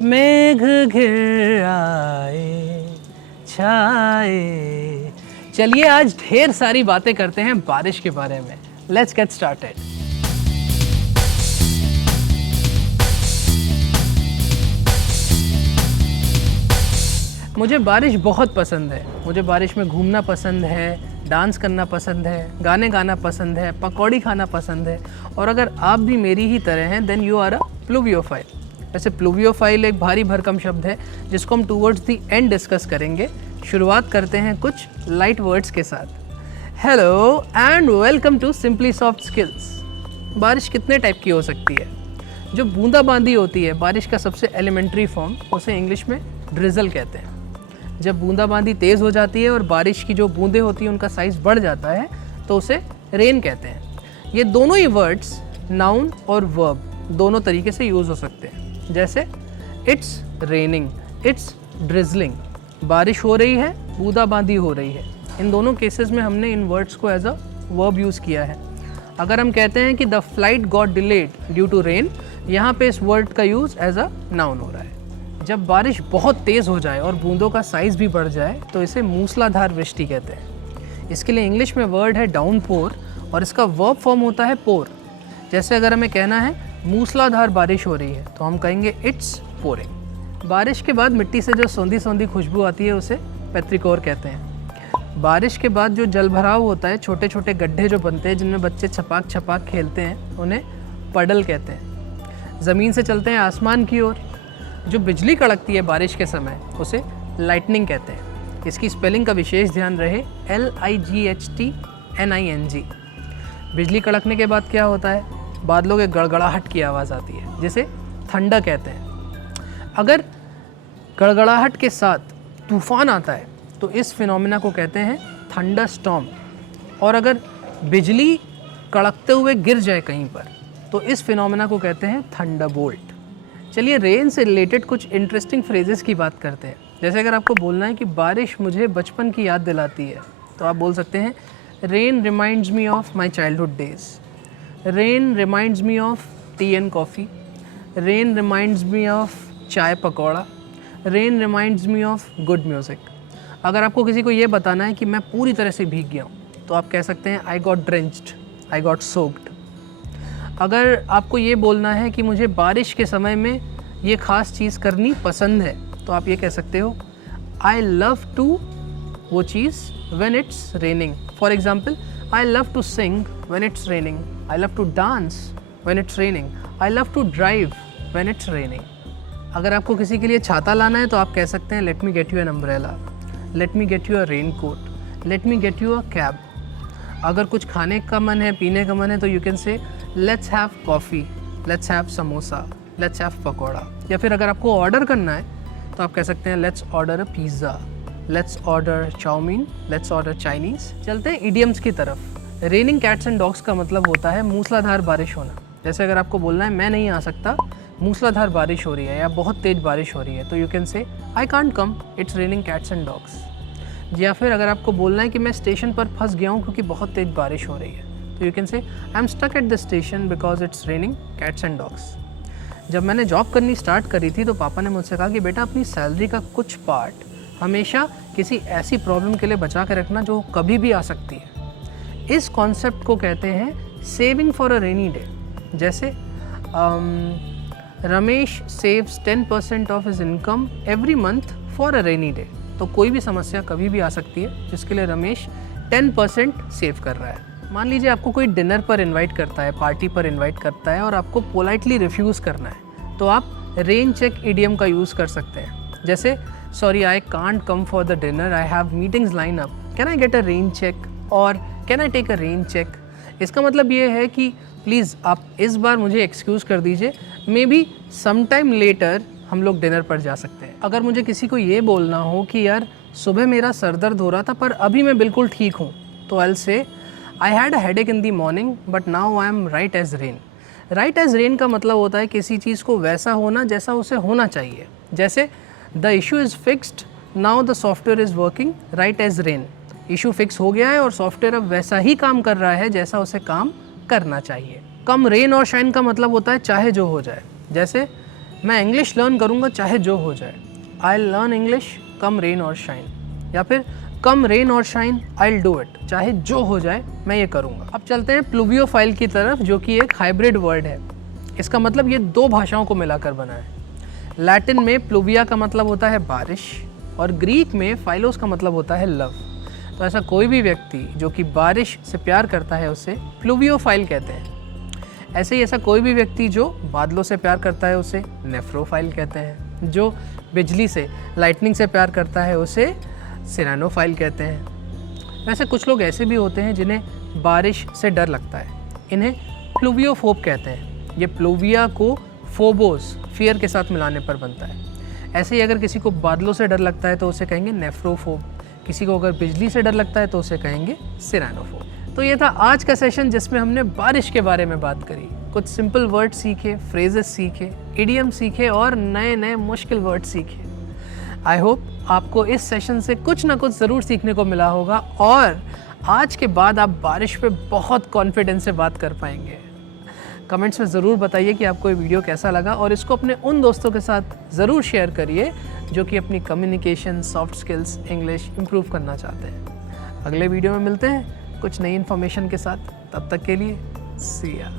मेघ घिर आए छाए। चलिए आज ढेर सारी बातें करते हैं बारिश के बारे में। Let's get started. मुझे बारिश बहुत पसंद है। मुझे बारिश में घूमना पसंद है, डांस करना पसंद है, गाने गाना पसंद है, पकौड़ी खाना पसंद है। और अगर आप भी मेरी ही तरह हैं then you are a pluviophile. वैसे प्लूवियोफाइल एक भारी भरकम शब्द है जिसको हम टूवर्ड्स द एंड डिस्कस करेंगे। शुरुआत करते हैं कुछ लाइट वर्ड्स के साथ। Hello and welcome to simply soft skills. बारिश कितने टाइप की हो सकती है? जो बूंदाबांदी होती है बारिश का सबसे एलिमेंट्री फॉर्म, उसे इंग्लिश में ड्रिजल कहते हैं। जब बूंदाबांदी तेज़ हो जाती है और बारिश की जो बूंदें होती हैं उनका साइज़ बढ़ जाता है तो उसे रेन कहते हैं। ये दोनों ही वर्ड्स नाउन और वर्ब दोनों तरीके से यूज़ हो सकते हैं। जैसे इट्स रेनिंग, इट्स ड्रिजलिंग। बारिश हो रही है, बूंदाबांदी हो रही है। इन दोनों केसेस में हमने इन वर्ड्स को एज अ वर्ब यूज़ किया है। अगर हम कहते हैं कि the flight got delayed due to rain, यहाँ पे इस वर्ड का यूज़ एज अ नाउन हो रहा है। जब बारिश बहुत तेज़ हो जाए और बूंदों का साइज़ भी बढ़ जाए तो इसे मूसलाधार वृष्टि कहते हैं। इसके लिए इंग्लिश में वर्ड है डाउनपोर और इसका वर्ब फॉर्म होता है पोर। जैसे अगर हमें कहना है मूसलाधार बारिश हो रही है तो हम कहेंगे इट्स पोरिंग। बारिश के बाद मिट्टी से जो सौंधी सौंधी खुशबू आती है उसे पेट्रिकोर कहते हैं। बारिश के बाद जो जल भराव होता है, छोटे छोटे गड्ढे जो बनते हैं जिनमें बच्चे छपाक छपाक खेलते हैं, उन्हें पडल कहते हैं। ज़मीन से चलते हैं आसमान की ओर। जो बिजली कड़कती है बारिश के समय उसे लाइटनिंग कहते हैं। इसकी स्पेलिंग का विशेष ध्यान रहे, LIGHTNING। बिजली कड़कने के बाद क्या होता है? बादलों के गड़गड़ाहट की आवाज़ आती है जिसे थंडर कहते हैं। अगर गड़गड़ाहट के साथ तूफान आता है तो इस फिनोमेना को कहते हैं थंडर स्टॉर्म। और अगर बिजली कड़कते हुए गिर जाए कहीं पर तो इस फिनोमेना को कहते हैं थंडर बोल्ट। चलिए रेन से रिलेटेड कुछ इंटरेस्टिंग फ्रेजेस की बात करते हैं। जैसे अगर आपको बोलना है कि बारिश मुझे बचपन की याद दिलाती है तो आप बोल सकते हैं rain reminds me of my childhood days, rain reminds me of tea and coffee, rain reminds me of chai pakora, rain reminds me of good music. अगर आपको किसी को ये बताना है कि मैं पूरी तरह से भीग गया हूँ तो आप कह सकते हैं I got drenched, I got soaked. अगर आपको ये बोलना है कि मुझे बारिश के समय में ये ख़ास चीज़ करनी पसंद है तो आप ये कह सकते हो आई लव टू वो चीज़ when it's raining. For example, I love to sing when it's raining, I love to dance when it's raining, I love to drive when it's raining. अगर आपको किसी के लिए छाता लाना है तो आप कह सकते हैं let me get you an umbrella, let me get you a raincoat, let me get you a cab. अगर कुछ खाने का मन है, पीने का मन है तो यू कैन से let's have coffee, let's have samosa, let's have pakora. या फिर अगर आपको ऑर्डर करना है तो आप कह सकते हैं let's order a pizza, let's order chow mein, let's order Chinese. चलते हैं इडियम्स की तरफ। रेनिंग कैट्स एंड डॉग्स का मतलब होता है मूसलाधार बारिश होना। जैसे अगर आपको बोलना है मैं नहीं आ सकता, मूसलाधार बारिश हो रही है या बहुत तेज़ बारिश हो रही है तो you can say I can't come, it's raining cats and dogs. या फिर अगर आपको बोलना है कि मैं स्टेशन पर फंस गया हूँ क्योंकि बहुत तेज़ बारिश हो रही है तो you can say I am stuck at the station because it's raining cats and dogs. जब मैंने जॉब करनी स्टार्ट करी थी तो पापा ने मुझसे कहा कि बेटा अपनी सैलरी का कुछ पार्ट हमेशा किसी ऐसी प्रॉब्लम के लिए बचा के रखना जो कभी भी आ सकती है। इस कॉन्सेप्ट को कहते हैं saving for a rainy day. जैसे Ramesh saves 10% of his income every month for a rainy day. तो कोई भी समस्या कभी भी आ सकती है जिसके लिए रमेश 10% सेव कर रहा है। मान लीजिए आपको कोई डिनर पर इनवाइट करता है, पार्टी पर इनवाइट करता है और आपको पोलाइटली रिफ्यूज़ करना है तो आप रेन चेक इडियम का यूज़ कर सकते हैं। जैसे sorry I can't come for the dinner, I have meetings line up, can I get a rain check और can I take a rain check. इसका मतलब ये है कि प्लीज़ आप इस बार मुझे एक्सक्यूज़ कर दीजिए, maybe some time later हम लोग डिनर पर जा सकते हैं। अगर मुझे किसी को ये बोलना हो कि यार सुबह मेरा सर दर्द हो रहा था पर अभी मैं बिल्कुल ठीक हूँ तो I say I had a headache in the morning but now I am right as rain. Right as rain का मतलब होता है किसी चीज़ को वैसा होना जैसा उसे होना चाहिए। जैसे the issue is fixed, now the software is working right as rain. Issue fix हो गया है और सॉफ्टवेयर अब वैसा ही काम कर रहा है जैसा उसे काम करना चाहिए। कम रेन और शाइन का मतलब होता है चाहे जो हो जाए। जैसे मैं इंग्लिश लर्न करूँगा चाहे जो हो जाए, I learn English come rain और शाइन, या फिर कम रेन और शाइन आई डू इट, चाहे जो हो जाए मैं ये करूँगा। अब चलते हैं प्लूवियोफाइल की तरफ, जो कि एक हाइब्रिड वर्ड है। इसका मतलब ये 2 भाषाओं को मिलाकर बना है। लैटिन में प्लूविया का मतलब होता है बारिश, और ग्रीक में फाइलोस का मतलब होता है लव। तो ऐसा कोई भी व्यक्ति जो कि बारिश से प्यार करता है उसे प्लूवियोफाइल कहते हैं। ऐसे ही ऐसा कोई भी व्यक्ति जो बादलों से प्यार करता है उसे नेफ्रोफाइल कहते हैं। जो बिजली से, लाइटनिंग से प्यार करता है उसे सिरानोफाइल कहते हैं। वैसे कुछ लोग ऐसे भी होते हैं जिन्हें बारिश से डर लगता है, इन्हें प्लूवियोफोब कहते हैं। ये प्लूविया को फोबोस, फियर के साथ मिलाने पर बनता है। ऐसे ही अगर किसी को बादलों से डर लगता है तो उसे कहेंगे नेफ्रोफोब, किसी को अगर बिजली से डर लगता है तो उसे कहेंगे सिरानोफोब। तो ये था आज का सेशन जिसमें हमने बारिश के बारे में बात करी। कुछ सिंपल वर्ड सीखे, फ्रेजेस सीखे, इडियम सीखे और नए नए मुश्किल वर्ड सीखे। आई होप आपको इस सेशन से कुछ ना कुछ ज़रूर सीखने को मिला होगा और आज के बाद आप बारिश पे बहुत कॉन्फिडेंस से बात कर पाएंगे। कमेंट्स में ज़रूर बताइए कि आपको ये वीडियो कैसा लगा और इसको अपने उन दोस्तों के साथ ज़रूर शेयर करिए जो कि अपनी communication, soft skills, English improve करना चाहते हैं। अगले वीडियो में मिलते हैं कुछ नई इन्फॉर्मेशन के साथ। तब तक के लिए सी या।